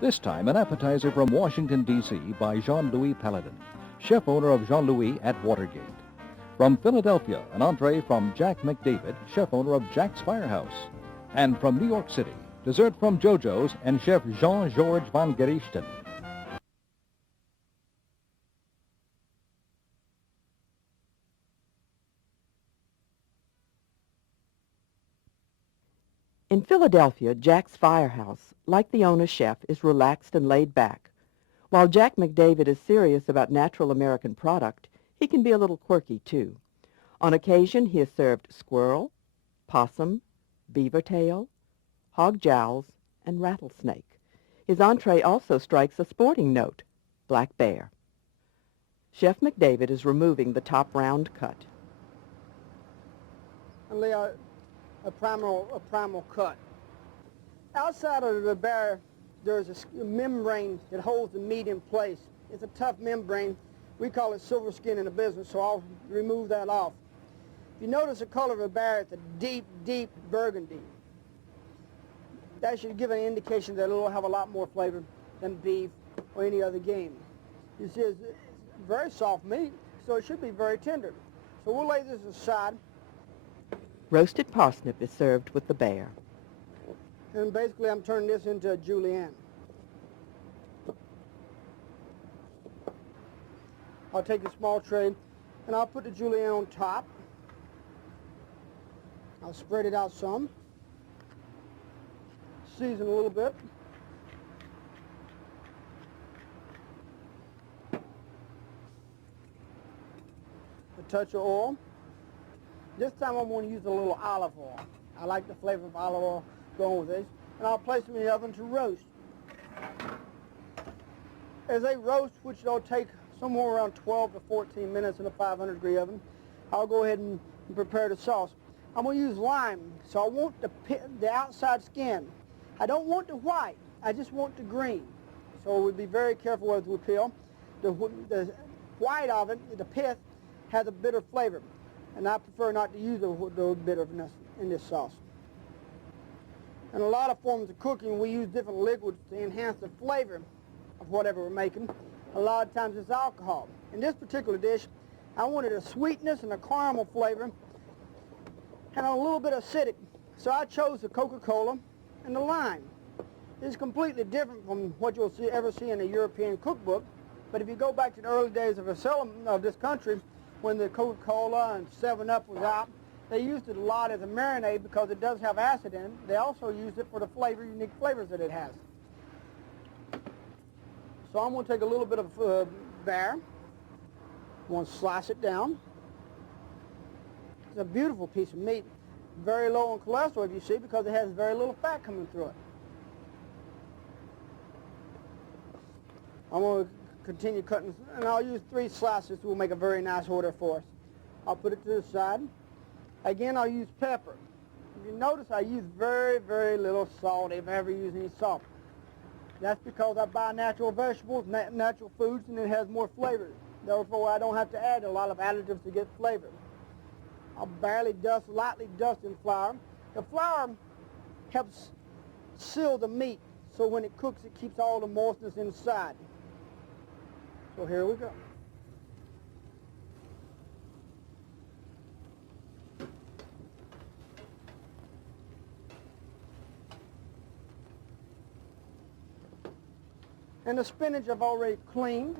This time, an appetizer from Washington, D.C. by Jean-Louis Paladin, chef-owner of Jean-Louis at Watergate. From Philadelphia, an entree from Jack McDavid, chef-owner of Jack's Firehouse. And from New York City, dessert from JoJo's and Chef Jean-Georges von Gerichten. In Philadelphia, Jack's Firehouse, like the owner chef, is relaxed and laid back. While Jack McDavid is serious about natural American product, he can be a little quirky, too. On occasion, he has served squirrel, possum, beaver tail, hog jowls, and rattlesnake. His entree also strikes a sporting note, black bear. Chef McDavid is removing the top round cut. And lay a primal cut. Outside of the bear, there's a membrane that holds the meat in place. It's a tough membrane. We call it silver skin in the business, so I'll remove that off. If you notice the color of the bear, it's a deep, deep burgundy. That should give an indication that it'll have a lot more flavor than beef or any other game. You see, it's very soft meat, so it should be very tender. So we'll lay this aside. Roasted parsnip is served with the bear. And basically, I'm turning this into a julienne. I'll take a small tray, and I'll put the julienne on top. I'll spread it out some. Season a little bit. A touch of oil. This time I'm going to use a little olive oil. I like the flavor of olive oil going with this. And I'll place them in the oven to roast. As they roast, which they'll take somewhere around 12 to 14 minutes in a 500-degree oven, I'll go ahead and prepare the sauce. I'm going to use lime, so I want the outside skin. I don't want the white, I just want the green. So we'll be very careful as we peel. The white of it, the pith, has a bitter flavor, and I prefer not to use the bitterness in this sauce. In a lot of forms of cooking, we use different liquids to enhance the flavor of whatever we're making. A lot of times it's alcohol. In this particular dish, I wanted a sweetness and a caramel flavor and a little bit acidic. So I chose the Coca-Cola and the lime. This is completely different from what you'll ever see in a European cookbook. But if you go back to the early days of this country, when the Coca-Cola and 7-Up was out, they used it a lot as a marinade because it does have acid in it. They also used it for the unique flavors that it has. So I'm going to take a little bit of bear. I'm going to slice it down. It's a beautiful piece of meat. Very low in cholesterol, if you see, because it has very little fat coming through it. I'm going to continue cutting, and I'll use 3 slices, which will make a very nice order for us. I'll put it to the side. Again, I'll use pepper. If you notice, I use very, very little salt, if I ever use any salt. That's because I buy natural vegetables, natural foods, and it has more flavor. Therefore, I don't have to add a lot of additives to get flavor. I'll lightly dust in flour. The flour helps seal the meat, so when it cooks, it keeps all the moistness inside. So here we go. And the spinach I've already cleaned,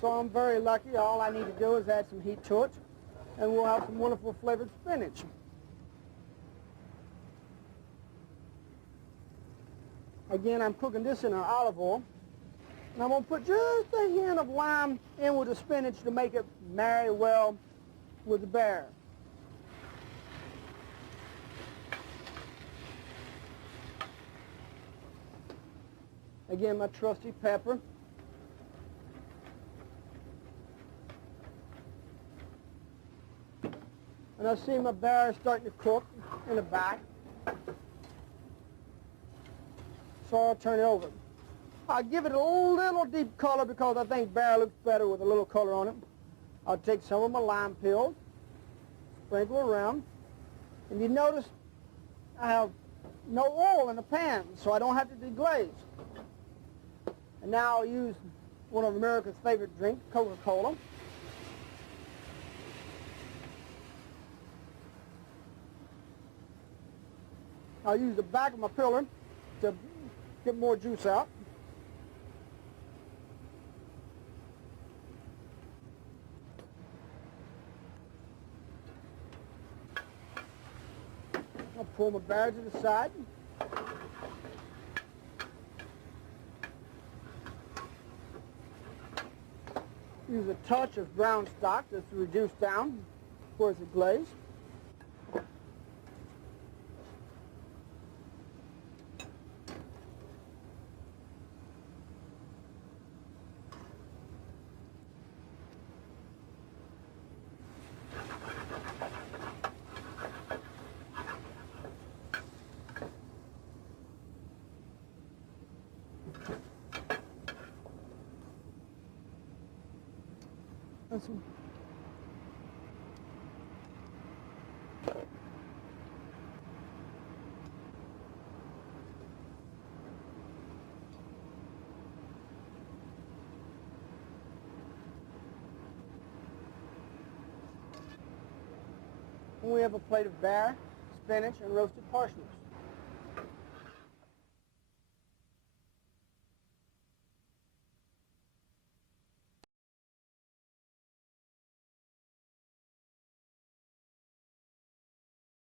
so I'm very lucky. All I need to do is add some heat to it, and we'll have some wonderful flavored spinach. Again, I'm cooking this in an olive oil, and I'm going to put just a hint of lime in with the spinach to make it marry well with the bear. Again, my trusty pepper. And I see my bear starting to cook in the back. So I'll turn it over. I'll give it a little deep color because I think bear looks better with a little color on it. I'll take some of my lime peels, sprinkle around. And you notice I have no oil in the pan, so I don't have to deglaze. And now I'll use one of America's favorite drinks, Coca-Cola. I'll use the back of my pillar to get more juice out. I'll pull my barrel to the side. Use a touch of brown stock just to reduce down towards the glaze. This one. And we have a plate of bear, spinach, and roasted parsnips.